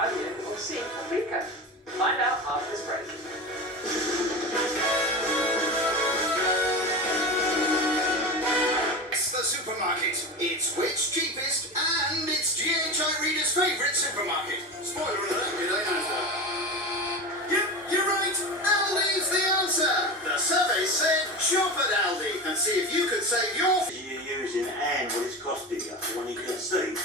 Italian, or C, paprika? Find out after this break. It's the supermarket. It's which cheapest, and it's GHI Reader's favourite supermarket. Spoiler alert, it ain't answer. Yep, you're right. Aldi's the answer. The survey said shop at Aldi and see if you could save your... You're using and what it's costing you. When you can see,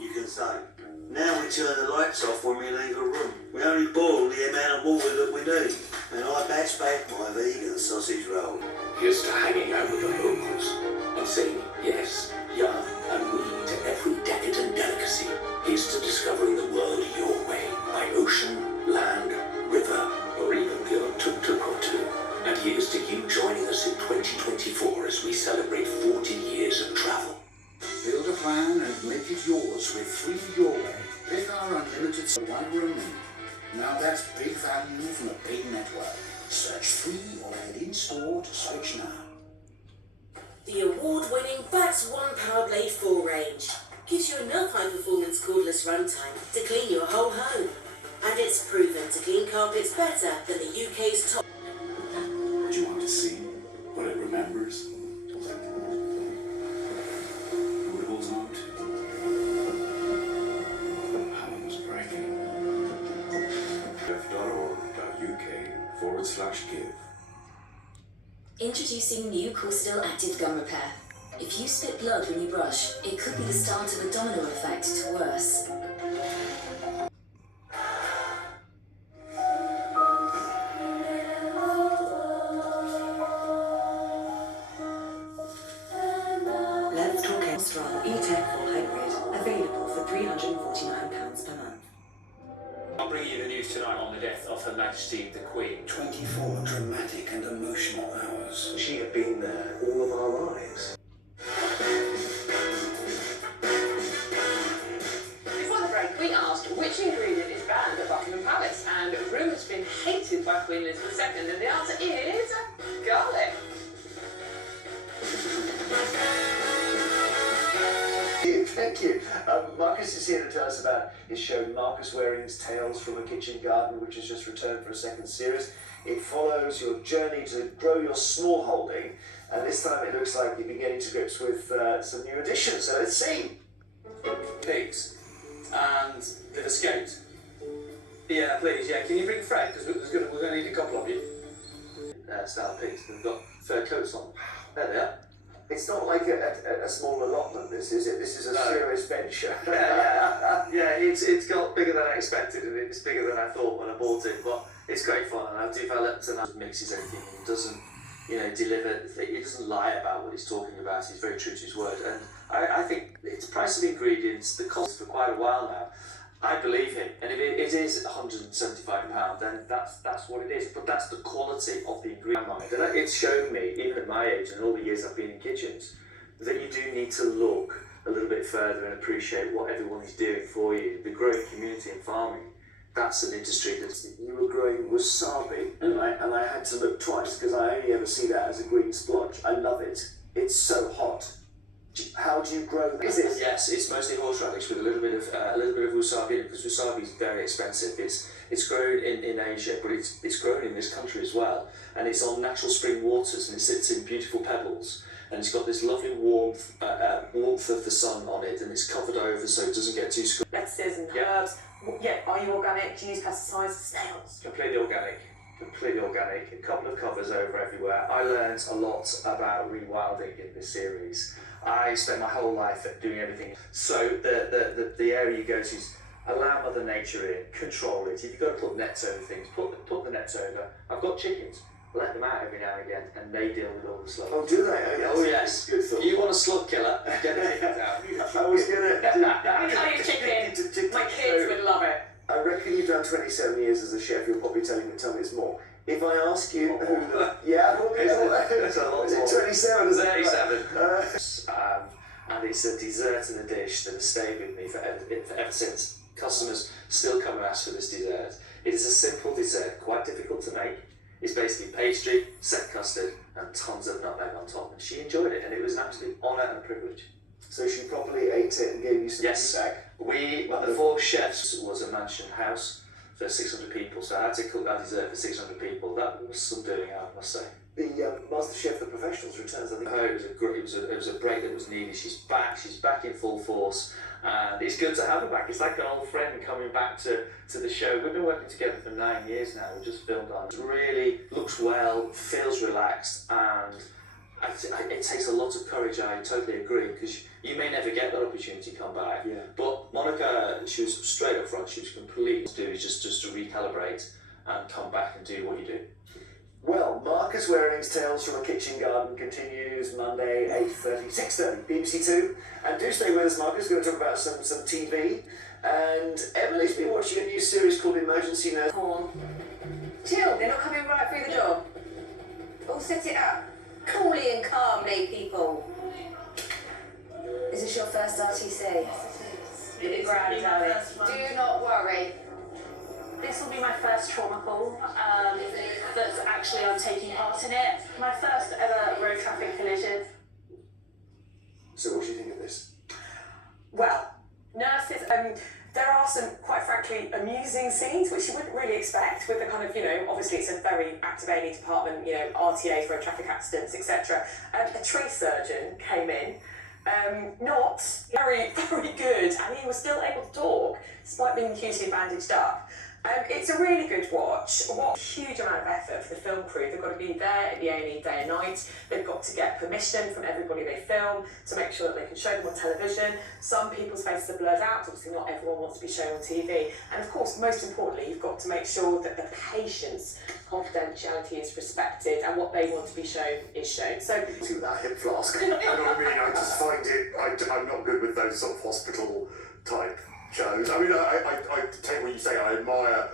you can save. Now we turn the lights off when we leave a room. We only boil the amount of water that we need. And I batch back my vegan sausage roll. Here's to hanging out with the locals and saying yes, yeah, and we to every decadent delicacy. Here's to discovering the world your way, by ocean, land, river, or even the odd tuk-tuk or two. And here's to you joining us in 2024 as we celebrate 40 years of travel. Build a plan and make it yours with Free Your Way. Pick our unlimited supply roaming. Now that's big value from a big network. Search free or add in-store to switch now. The award-winning VAX One Power Blade 4 range gives you enough high-performance cordless runtime to clean your whole home. And it's proven to clean carpets better than the UK's top... Do you want to see what it remembers? What it holds on to? How it was breaking. f.org.uk/give. Introducing new Corsidil Active Gum Repair. If you spit blood when you brush, it could be the start of a domino effect to worse. Let's talk Strong E-Tech Full Hybrid, available for £349 per month. I'll bring you the news tonight on the death of Her Majesty the Queen. 24 dramatic and emotional hours. She had been there all of our lives. Before the break, we asked which ingredient is banned at Buckingham Palace, and room has been hated by Queen Elizabeth II, and the answer is garlic. Thank you. Marcus is here to tell us about his show Marcus Waring's Tales from a Kitchen Garden, which has just returned for a second series. It follows your journey to grow your small holding, and this time it looks like you've been getting to grips with some new additions, so let's see. Pigs, and they've escaped. Yeah, please, yeah, can you bring Fred, because we're going to need a couple of you. Style pigs, they've got fur coats on. There they are. It's not like a small allotment, this is it? This is a serious venture. Yeah, it's got bigger than I expected, and it's bigger than I thought when I bought it, but it's great fun, and I've developed and mixes everything, and it doesn't, deliver, he doesn't lie about what he's talking about, he's very true to his word, and I think it's price of ingredients, the cost for quite a while now, I believe him, and if it is £175, then that's what it is, but that's the quality of the ingredient. And it's shown me, even at my age and all the years I've been in kitchens, that you do need to look a little bit further and appreciate what everyone is doing for you. The growing community in farming, that's an industry that's... You were growing wasabi, and I had to look twice, because I only ever see that as a green splotch. I love it. It's so hot. How do you grow that? Is it? Yes, it's mostly horseradish with a little bit of wasabi, because wasabi is very expensive. It's grown in Asia, but it's grown in this country as well, and it's on natural spring waters, and it sits in beautiful pebbles, and it's got this lovely warmth of the sun on it, and it's covered over so it doesn't get too scorched. Lettuces and herbs. Yeah, are you organic? Do you use pesticides? Snails? Completely organic. Completely organic. A couple of covers over everywhere. I learned a lot about rewilding in this series. I spent my whole life doing everything. So the area you go to is allow Mother Nature in, control it. If you've got to put nets over things, put the nets over. I've got chickens. Let them out every now and again, and they deal with all the slugs. Oh, do they? Oh yes. Good thought. You want a slug killer? Get the chickens out. I was gonna... Are you chicken? My kids would love it. I reckon you've done 27 years as a chef. You'll probably tell me it's more. If I ask you who the... Yeah, it's a lot is it more. 27? Is it 37. And it's a dessert and a dish that has stayed with me ever since. Customers still come and ask for this dessert. It is a simple dessert, quite difficult to make. It's basically pastry, set custard, and tons of nutmeg on top. And she enjoyed it, and it was an absolute honour and privilege. So she properly ate it and gave you some Yes. feedback? The Four Chefs was a mansion house for 600 people, so I had to cook that dessert for 600 people. That was some doing, I must say. The MasterChef The Professionals returns, I think. Oh, it was a break that was needed. She's back in full force, and it's good to have her back. It's like an old friend coming back to the show. We've been working together for 9 years now. We've just filmed on. It really looks well, feels relaxed, and it takes a lot of courage. I totally agree, because you may never get that opportunity to come back. Yeah. But Monica, she was straight up front. She was completely to do just to recalibrate and come back and do what you do. Well, Marcus Waring's Tales from a Kitchen Garden continues Monday, 8:30, 6:30, BBC Two. And do stay with us, Marcus. We're going to talk about some TV. And Emily's been watching a new series called Emergency Nurse. Porn. Chill, they're not coming right through the door. All set it up. Coolly and calmly, people. Is this your first RTC? You'll be grand, darling. Do not worry. This will be my first trauma call that's actually I'm taking part in it. My first ever road traffic collision. So what do you think of this? Well, nurses, there are some, quite frankly, amusing scenes which you wouldn't really expect with the kind of, obviously it's a very active A&E department, RTAs, road traffic accidents, etc. A tree surgeon came in, not very, very good, and he was still able to talk despite being hugely bandaged up. It's a really good watch. What a huge amount of effort for the film crew. They've got to be there at the A&E day and night. They've got to get permission from everybody they film to make sure that they can show them on television. Some people's faces are blurred out. Obviously, not everyone wants to be shown on TV. And of course, most importantly, you've got to make sure that the patient's confidentiality is respected and what they want to be shown is shown. So, to that hip flask. I know what I mean. I just find it. I'm not good with those sort of hospital type shows. I mean, I take what you say. I admire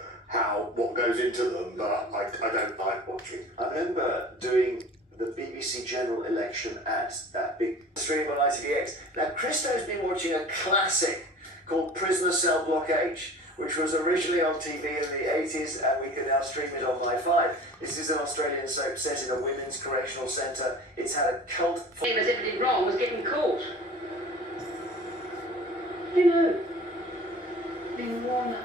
what goes into them, but I don't like watching. I remember doing the BBC General Election at that big stream on ITVX. Now, Christo's been watching a classic called Prisoner Cell Block H, which was originally on TV in the 80s, and we can now stream it on My5. This is an Australian soap set in a women's correctional centre. It's had a cult... Same as everything wrong was getting caught. Warner.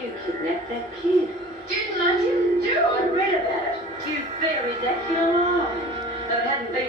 You kidnapped that kid. Didn't I? You do. I read about it. You buried that kid alive. Though it hadn't been